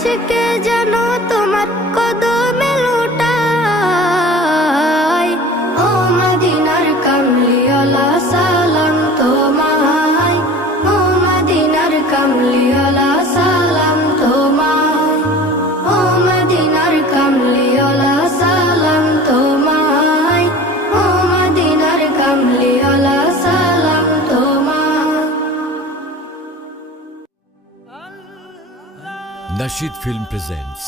আশিকে যেন তোমার কদমে লুটাই। ও মদিনার কামলিওয়ালা সালাম তোমায়, ও মদিনার কামলিওয়ালা সালাম তোমায়, ও মদিনার কামলিওয়ালা সালাম তোমায়, ও মদিনার কামলিওয়ালা সালাম তোমায়। Nasheed Film presents